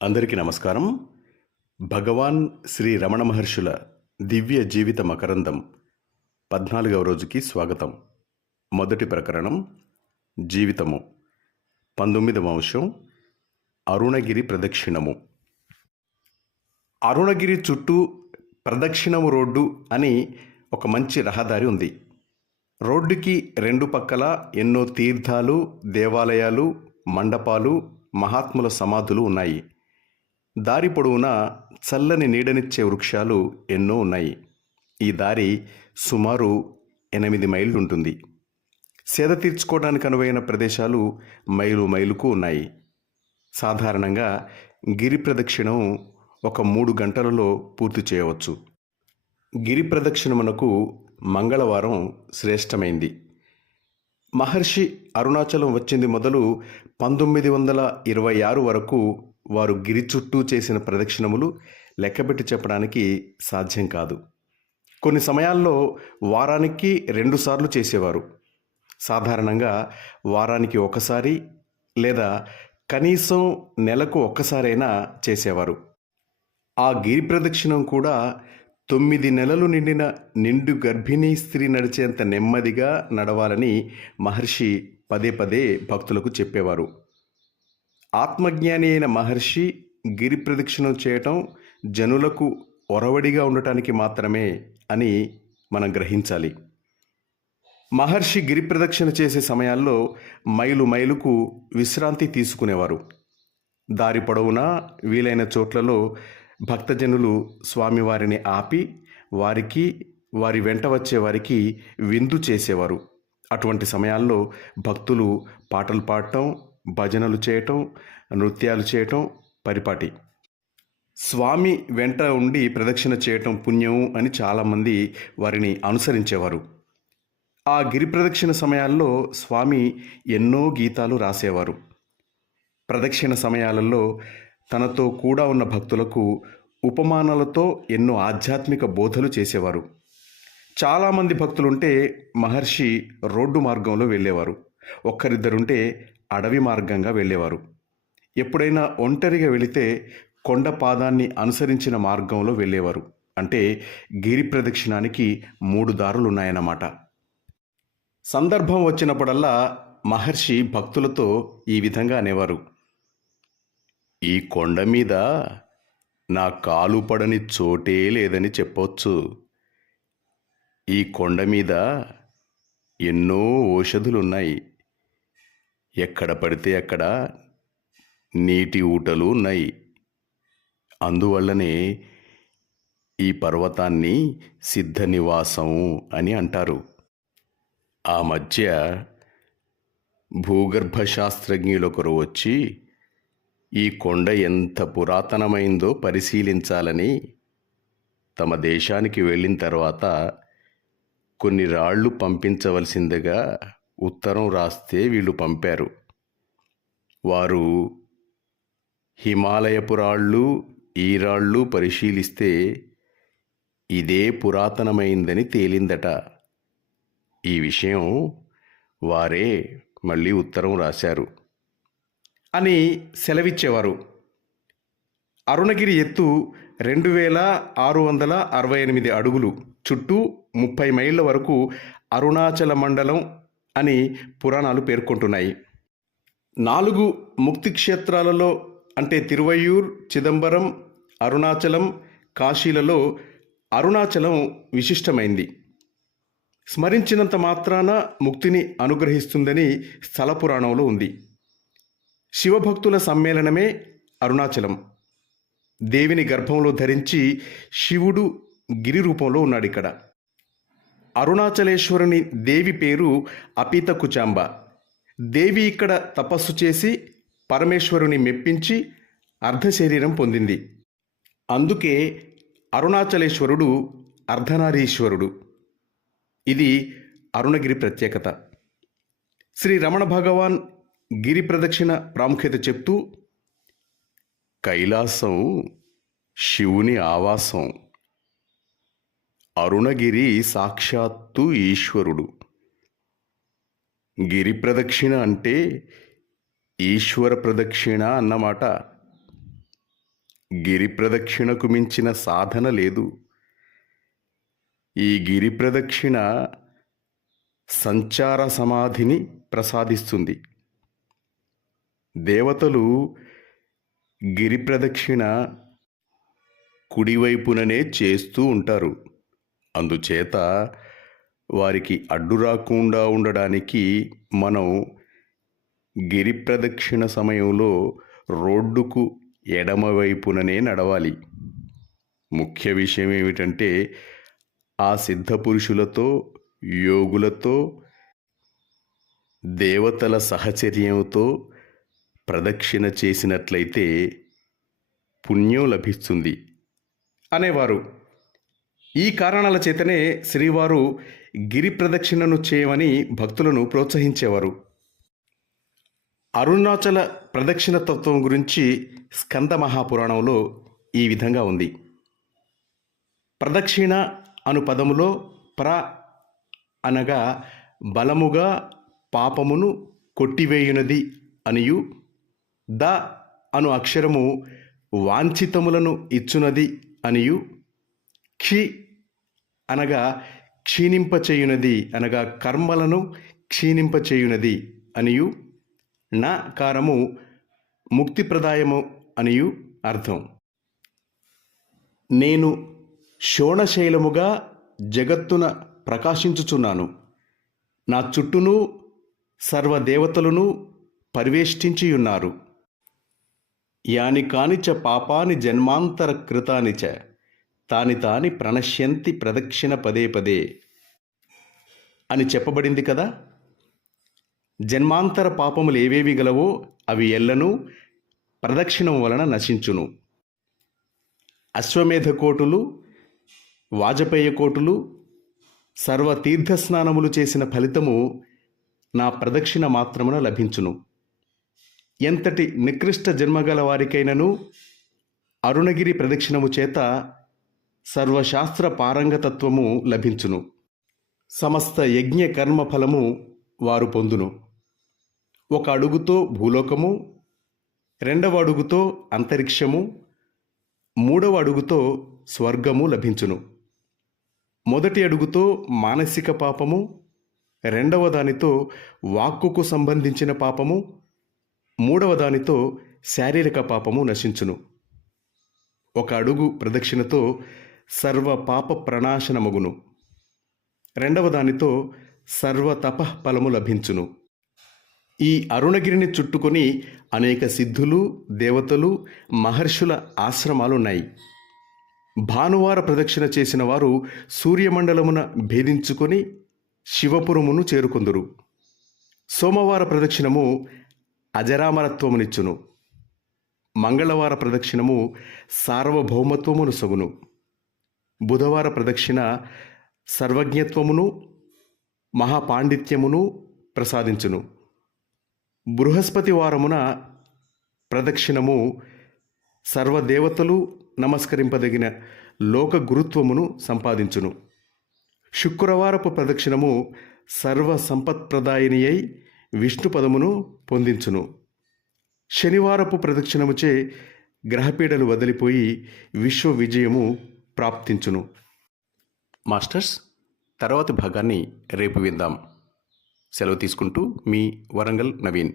అందరికీ నమస్కారం. భగవాన్ శ్రీ రమణ మహర్షుల దివ్య జీవిత మకరందం 14వ రోజుకి స్వాగతం. మొదటి ప్రకరణం జీవితము. 19వ అంశం అరుణగిరి ప్రదక్షిణము. అరుణగిరి చుట్టూ ప్రదక్షిణము రోడ్డు అని ఒక మంచి రహదారి ఉంది. రోడ్డుకి రెండు పక్కల ఎన్నో తీర్థాలు, దేవాలయాలు, మండపాలు, మహాత్ముల సమాధులు ఉన్నాయి. దారి పొడవునా చల్లని నీడనిచ్చే వృక్షాలు ఎన్నో ఉన్నాయి. ఈ దారి సుమారు 8 మైళ్ళుంటుంది. సేద తీర్చుకోవడానికి అనువైన ప్రదేశాలు మైలు మైలుకు ఉన్నాయి. సాధారణంగా గిరి ప్రదక్షిణం ఒక 3 గంటలలో పూర్తి చేయవచ్చు. గిరి ప్రదక్షిణమునకు మంగళవారం శ్రేష్టమైంది. మహర్షి అరుణాచలం వచ్చింది మొదలు 1926 వరకు వారు గిరి చుట్టూ చేసిన ప్రదక్షిణములు లెక్కబెట్టి చెప్పడానికి సాధ్యం కాదు. కొన్ని సమయాల్లో వారానికి 2 సార్లు చేసేవారు. సాధారణంగా వారానికి ఒకసారి లేదా కనీసం నెలకు ఒక్కసారైనా చేసేవారు. ఆ గిరి ప్రదక్షిణం కూడా 9 నెలలు నిండిన నిండు గర్భిణీ స్త్రీ నడిచేంత నెమ్మదిగా నడవాలని మహర్షి పదే పదే భక్తులకు చెప్పేవారు. ఆత్మజ్ఞాని అయిన మహర్షి గిరి ప్రదక్షిణం చేయటం జనులకు ఒరవడిగా ఉండటానికి మాత్రమే అని మనం గ్రహించాలి. మహర్షి గిరి ప్రదక్షిణ చేసే సమయాల్లో మైలు మైలుకు విశ్రాంతి తీసుకునేవారు. దారి పొడవునా వీలైన చోట్లలో భక్తజనులు స్వామివారిని ఆపి వారి వెంట వచ్చే వారికి విందు చేసేవారు. అటువంటి సమయాల్లో భక్తులు పాటలు పాడటం, భజనలు చేయటం, నృత్యాలు చేయటం పరిపాటి. స్వామి వెంట ఉండి ప్రదక్షిణ చేయటం పుణ్యం అని చాలామంది వారిని అనుసరించేవారు. ఆ గిరి ప్రదక్షిణ సమయాల్లో స్వామి ఎన్నో గీతాలు రాసేవారు. ప్రదక్షిణ సమయాలలో తనతో కూడా ఉన్న భక్తులకు ఉపమానాలతో ఎన్నో ఆధ్యాత్మిక బోధలు చేసేవారు. చాలామంది భక్తులుంటే మహర్షి రోడ్డు మార్గంలో వెళ్ళేవారు. ఒక్కరిద్దరుంటే అడవి మార్గంగా వెళ్ళేవారు. ఎప్పుడైనా ఒంటరిగా వెళితే కొండ పాదాన్ని అనుసరించిన మార్గంలో వెళ్ళేవారు. అంటే గిరి ప్రదక్షిణానికి 3 దారులున్నాయన్నమాట. సందర్భం వచ్చినప్పుడల్లా మహర్షి భక్తులతో ఈ విధంగా అనేవారు: ఈ కొండ మీద నా కాలు పడని చోటే లేదని చెప్పొచ్చు. ఈ కొండ మీద ఎన్నో ఓషధులున్నాయి. ఎక్కడ పడితే అక్కడ నీటి ఊటలు ఉన్నాయి. అందువల్లనే ఈ పర్వతాన్ని సిద్ధ నివాసం అని అంటారు. ఆ మధ్య భూగర్భ శాస్త్రజ్ఞులొకరు వచ్చి ఈ కొండ ఎంత పురాతనమైందో పరిశీలించాలని తమ దేశానికి వెళ్ళిన తర్వాత కొన్ని రాళ్ళు పంపించవలసిందిగా ఉత్తరం రాస్తే వీళ్ళు పంపారు. వారు హిమాలయపు రాళ్ళు, ఈ రాళ్ళు పరిశీలిస్తే ఇదే పురాతనమైందని తేలిందట. ఈ విషయం వారే మళ్ళీ ఉత్తరం రాశారు అని సెలవిచ్చేవారు. అరుణగిరి ఎత్తు 2668 అడుగులు. చుట్టూ 30 మైళ్ళ వరకు అరుణాచల మండలం అని పురాణాలు పేర్కొంటున్నాయి. 4 ముక్తి క్షేత్రాలలో అంటే తిరువయ్యూర్, చిదంబరం, అరుణాచలం, కాశీలలో అరుణాచలం విశిష్టమైంది. స్మరించినంత మాత్రాన ముక్తిని అనుగ్రహిస్తుందని స్థల పురాణంలో ఉంది. శివభక్తుల సమ్మేళనమే అరుణాచలం. దేవిని గర్భంలో ధరించి శివుడు గిరి రూపంలో ఉన్నాడిక్కడ. అరుణాచలేశ్వరుని దేవి పేరు అపీత కుచాంబ. దేవి ఇక్కడ తపస్సు చేసి పరమేశ్వరుని మెప్పించి అర్ధశరీరం పొందింది. అందుకే అరుణాచలేశ్వరుడు అర్ధనారీశ్వరుడు. ఇది అరుణగిరి ప్రత్యేకత. శ్రీ రమణ భగవాన్ గిరి ప్రదక్షిణ ప్రాముఖ్యత చెప్తూ, కైలాసం శివుని ఆవాసం, అరుణగిరి సాక్షాత్తు ఈశ్వరుడు. గిరి ప్రదక్షిణ అంటే ఈశ్వర ప్రదక్షిణ అన్నమాట. గిరి ప్రదక్షిణకు మించిన సాధన లేదు. ఈ గిరి ప్రదక్షిణ సంచార సమాధిని ప్రసాదిస్తుంది. దేవతలు గిరి ప్రదక్షిణ కుడివైపుననే చేస్తూ ఉంటారు. అందుచేత వారికి అడ్డు రాకుండా ఉండడానికి మనం గిరి ప్రదక్షిణ సమయంలో రోడ్డుకు ఎడమవైపుననే నడవాలి. ముఖ్య విషయం ఏమిటంటే ఆ సిద్ధపురుషులతో, యోగులతో, దేవతల సహచర్యంతో ప్రదక్షిణ చేసినట్లయితే పుణ్యం లభిస్తుంది అనేవారు. ఈ కారణాల చేతనే శ్రీవారు గిరి ప్రదక్షిణను చేయమని భక్తులను ప్రోత్సహించేవారు. అరుణాచల ప్రదక్షిణ తత్వం గురించి స్కంద మహాపురాణంలో ఈ విధంగా ఉంది. ప్రదక్షిణ అను పదములో ప్ర అనగా బలముగా పాపమును కొట్టివేయునది అనియు, ద అను అక్షరము వాంఛితములను ఇచ్చునది అనియు, క్షి అనగా క్షీణింపచేయునది అనగా కర్మలను క్షీణింపచేయునది అనియు, న కారము ముక్తిప్రదాయము అనియు అర్థం. నేను శోణశైలముగా జగత్తున ప్రకాశించుచున్నాను. నా చుట్టూను సర్వదేవతలను పరివేష్టించియున్నారు. యాని కానిచ పాపాని జన్మాంతర కృతాని చ తాని తాని ప్రణశ్యంతి ప్రదక్షిణ పదే పదే అని చెప్పబడింది కదా. జన్మాంతర పాపములు ఏవేవి గలవో అవి ఎల్లను ప్రదక్షిణం వలన నశించును. అశ్వమేధ కోటులు, వాజపేయ కోటులు, సర్వతీర్థస్నానములు చేసిన ఫలితము నా ప్రదక్షిణ మాత్రమున లభించును. ఎంతటి నికృష్ట జన్మగల వారికైనను అరుణగిరి ప్రదక్షిణము చేత సర్వశాస్త్ర పారంగతత్వము లభించును. సమస్త యజ్ఞ కర్మ ఫలము వారు పొందును. ఒక అడుగుతో భూలోకము, రెండవ అడుగుతో అంతరిక్షము, మూడవ అడుగుతో స్వర్గము లభించును. మొదటి అడుగుతో మానసిక పాపము, రెండవ దానితో వాక్కుకు సంబంధించిన పాపము, మూడవ దానితో శారీరక పాపము నశించును. ఒక అడుగు ప్రదక్షిణతో సర్వ పాప ప్రణాశనమగును. రెండవ దానితో సర్వ తపః ఫలము లభించును. ఈ అరుణగిరిని చుట్టుకొని అనేక సిద్ధులు, దేవతలు, మహర్షుల ఆశ్రమాలున్నాయి. భానువార ప్రదక్షిణ చేసిన వారు సూర్యమండలమున భేదించుకొని శివపురమును చేరుకొందురు. సోమవార ప్రదక్షిణము అజరామరత్వమునిచ్చును. మంగళవార ప్రదక్షిణము సార్వభౌమత్వమును సగును. బుధవార ప్రదక్షిణ సర్వజ్ఞత్వమును మహాపాండిత్యమును ప్రసాదించును. బృహస్పతి వారమున ప్రదక్షిణము సర్వదేవతలు నమస్కరింపదగిన లోక గురుత్వమును సంపాదించును. శుక్రవారపు ప్రదక్షిణము సర్వ సంపత్ప్రదాయిని అయి విష్ణు పదమును పొందించును. శనివారపు ప్రదక్షిణముచే గ్రహపీడలు వదిలిపోయి విశ్వ విజయము ప్రాప్తించును. మాస్టర్స్, తర్వాతి భాగాన్ని రేపు విందాం. సెలవు తీసుకుంటూ మీ వరంగల్ నవీన్.